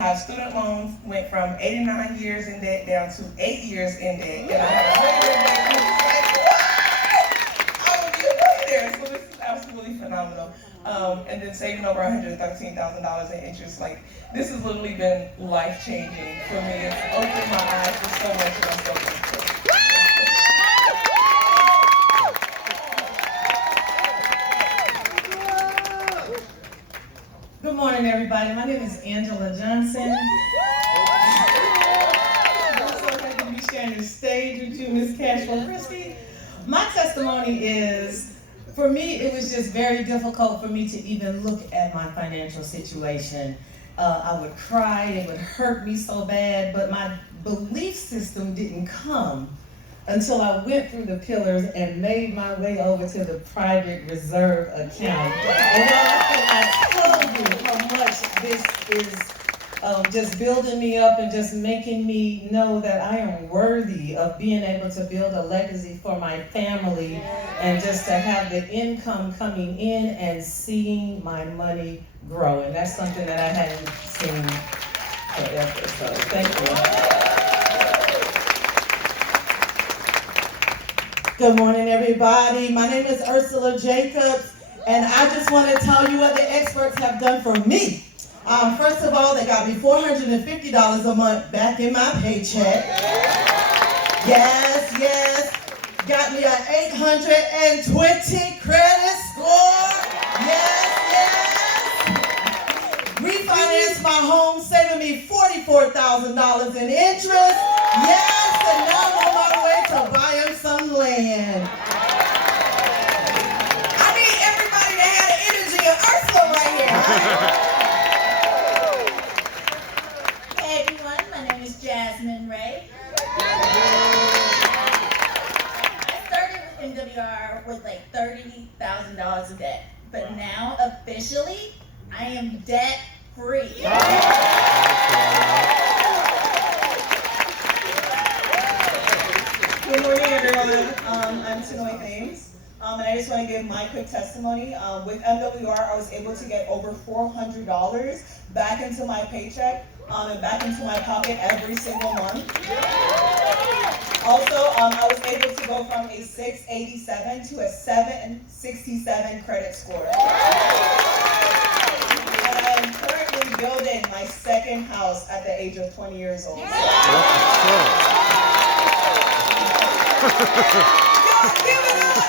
My student loans went from 89 years in debt down to 8 years in debt. And I have a husband that was like, what? I will be a millionaire. So this is absolutely phenomenal. And then saving over $113,000 in interest. Like, this has literally been life-changing for me. It's opened my eyes to so much, and I'm so thankful. Good morning, everybody. My name is Angela Johnson. I'm so happy to be sharing the stage with you, Ms. Cashflow Christie. My testimony is, for me, it was just very difficult for me to even look at my financial situation. I would cry, it would hurt me so bad, but my belief system didn't come until I went through the pillars and made my way over to the private reserve account. And I told you how much this is just building me up and just making me know that I am worthy of being able to build a legacy for my family and just to have the income coming in and seeing my money grow. And that's something that I hadn't seen forever. So thank you. Good morning, everybody. My name is Ursula Jacobs, and I just want to tell you what the experts have done for me. First of all, they got me $450 a month back in my paycheck. Yes. Got me an 820 credit score. Yes. Refinanced my home, saving me $44,000 in interest. Yes, and now I'm on my way to buying some land. I need everybody to have the energy of Ursula right here. Hey everyone, my name is Jasmine Ray. I started with MWR with like $30,000 of debt, but now officially I am debt free. Good morning, everyone. I'm Tanoy Thames, and I just want to give my quick testimony. With MWR, I was able to get over $400 back into my paycheck and back into my pocket every single month. Also, I was able to go from a 687 to a 767 credit score. And I am currently building my second house at the age of 20 years old. Give it up!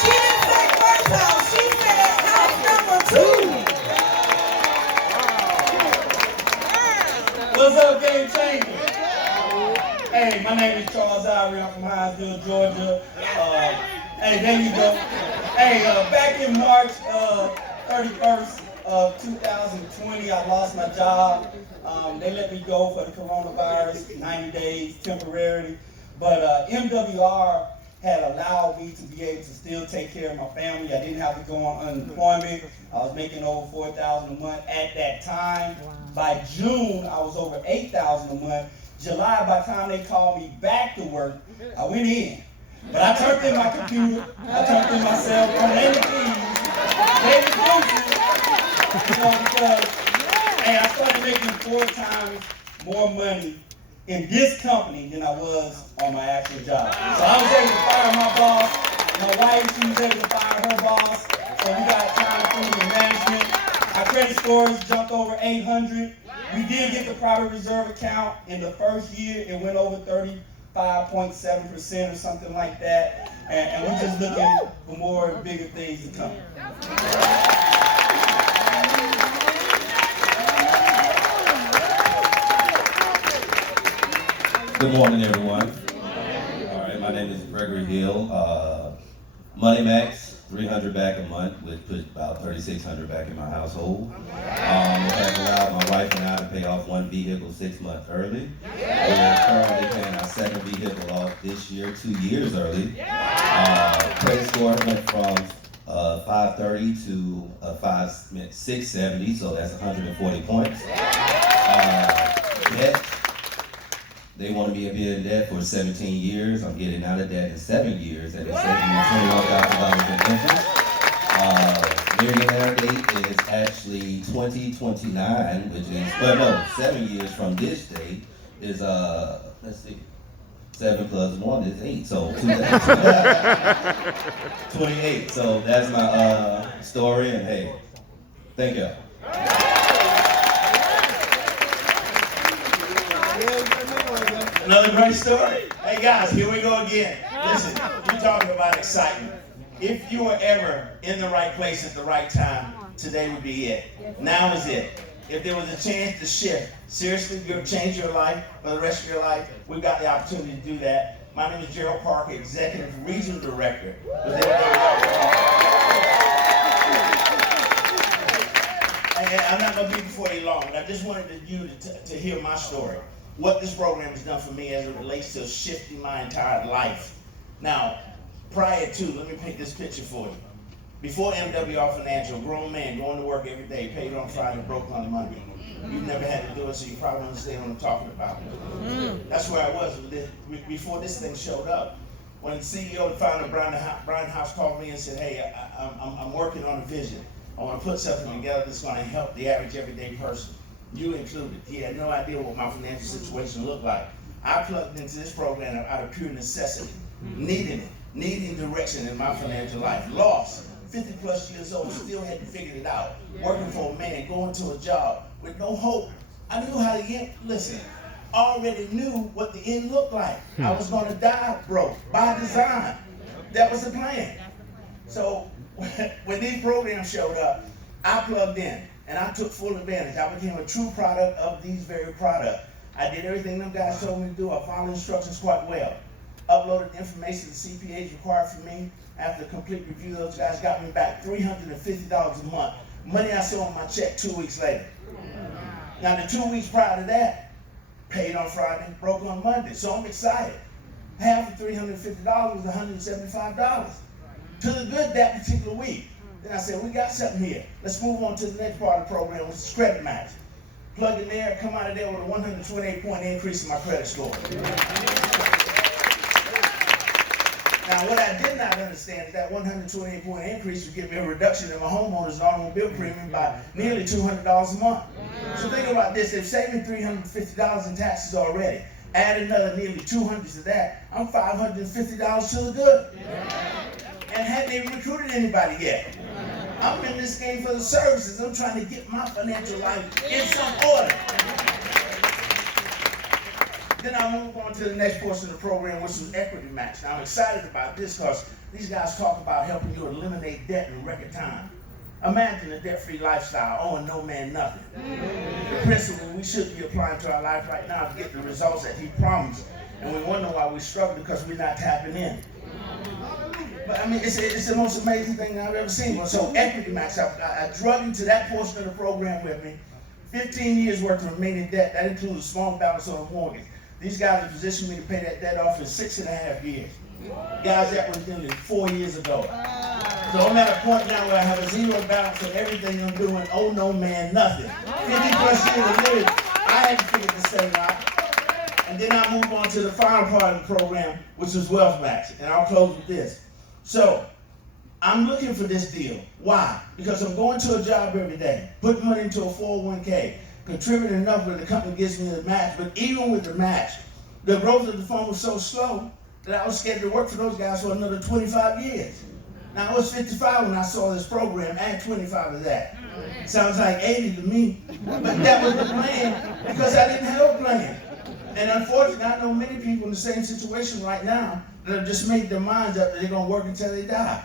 She didn't say first house, she said house number 2. What's up, game changer? Hey, my name is Charles Ivey. I'm from Hinesville, Georgia. Hey, there you go. Hey, back in March 31st of 2020, I lost my job. They let me go for the coronavirus, 90 days temporarily. But MWR had allowed me to be able to still take care of my family. I didn't have to go on unemployment. I was making over $4,000 a month at that time. By June, I was over $8,000 a month. July, by the time they called me back to work, I went in. But I turned in my computer, I turned in my cell phone, and the keys. They refused it, because hey, I started making 4 times more money in this company than I was on my actual job. So I was able to fire my boss. My wife, she was able to fire her boss. So we got time, food, and management. Our credit scores jumped over 800. We did get the private reserve account in the first year. It went over 35.7% or something like that. And we're just looking for more and bigger things to come. Good morning, everyone. All right, my name is Gregory Hill. Money Max, $300 back a month, which puts about $3,600 back in my household. It has allowed my wife and I to pay off one vehicle 6 months early. We are currently paying our second vehicle off this year, 2 years early. Credit score went from 530 to 670, so that's 140 points. Debt. They wanted me to be in debt for 17 years. I'm getting out of debt in 7 years, and it's saving me $21,000 in interest. millionaire date is actually 2029, which is, well, no, 7 years from this date is, let's see, 7 plus 1 is 8, so 28. So that's my story, and hey, thank you. Another great story. Hey guys, here we go again. Listen, you're talking about excitement. If you were ever in the right place at the right time, today would be it. Now is it. If there was a chance to shift, seriously, change your life for the rest of your life, we've got the opportunity to do that. My name is Gerald Park, Executive Regional Director with MWR. And I'm not going to be before you long, but I just wanted you to hear my story. What this program has done for me as it relates to shifting my entire life. Now, prior to, let me paint this picture for you. Before MWR Financial, grown man going to work every day, paid on Friday, broke on Monday. You've never had to do it, so you probably understand what I'm talking about. That's where I was before this thing showed up. When the CEO and founder Brian House called me and said, hey, I'm working on a vision. I want to put something together that's going to help the average everyday person. You included. He had no idea what my financial situation looked like. I plugged into this program out of pure necessity, needing direction in my financial life. Lost, 50 plus years old, still hadn't figured it out. Working for a man, going to a job with no hope. I knew how to get, listen, already knew what the end looked like. I was going to die broke by design. That was the plan. So when these programs showed up, I plugged in. And I took full advantage. I became a true product of these very products. I did everything them guys told me to do. I followed instructions quite well. Uploaded the information the CPAs required from me. After a complete review, those guys got me back $350 a month. Money I saw on my check 2 weeks later. Now the 2 weeks prior to that, paid on Friday, broke on Monday. So I'm excited. Half of $350 was $175. To the good that particular week. Then I said, we got something here. Let's move on to the next part of the program, which is credit match. Plug in there, come out of there with a 128-point increase in my credit score. Now, what I did not understand is that 128-point increase would give me a reduction in my homeowner's automobile premium by nearly $200 a month. So think about this, they've saved me $350 in taxes already. Add another nearly $200 to that, I'm $550 to the good. And hadn't they recruited anybody yet? I'm in this game for the services. I'm trying to get my financial life in some order. Then I move on to the next portion of the program, which was equity match. Now I'm excited about this because these guys talk about helping you eliminate debt in record time. Imagine a debt-free lifestyle, owing no man nothing. The principle we should be applying to our life right now to get the results that he promised. And we wonder why we struggle because we're not tapping in. But I mean, it's the most amazing thing I've ever seen. So equity match, I drug into that portion of the program with me. 15 years worth of remaining debt. That includes a small balance on a mortgage. These guys have positioned me to pay that debt off in 6.5 years. Guys, that was nearly 4 years ago. So I'm at a point now where I have a zero balance on everything I'm doing. Oh no man, nothing. 50 plus years of living, I had to figure this thing out. And then I move on to the final part of the program, which is wealth match. And I'll close with this. So, I'm looking for this deal. Why? Because I'm going to a job every day, putting money into a 401k, contributing enough where the company gives me the match. But even with the match, the growth of the firm was so slow that I was scared to work for those guys for another 25 years. Now, I was 55 when I saw this program, add 25 of that. Sounds like 80 to me, but that was the plan because I didn't have a plan. And unfortunately, I know many people in the same situation right now that have just made their minds up that they're going to work until they die.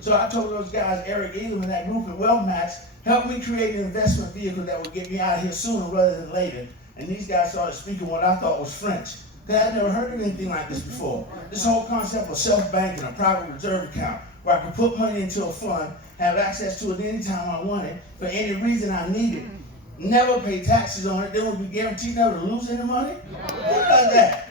So I told those guys, Eric Elam and that group at Wealth Match, help me create an investment vehicle that would get me out of here sooner rather than later. And these guys started speaking what I thought was French. Because I'd never heard of anything like this before. This whole concept of self-banking, a private reserve account, where I could put money into a fund, have access to it anytime I wanted, for any reason I needed, never pay taxes on it, then would be guaranteed never to lose any money? Who does that?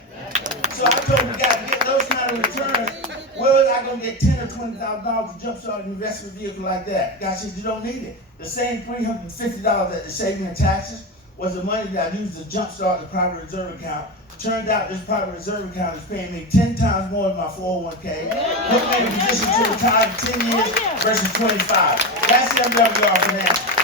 So I told the guy, to get those kind of returns, where was I going to get $10,000 or $20,000 to jumpstart an investment vehicle like that? The guy said, you don't need it. The same $350 that they saved me in taxes was the money that I used to jumpstart the private reserve account Turns out this private reserve account is paying me 10 times more than my 401k. Put me in a position to retire in 10 years versus 25. That's MWR Financial.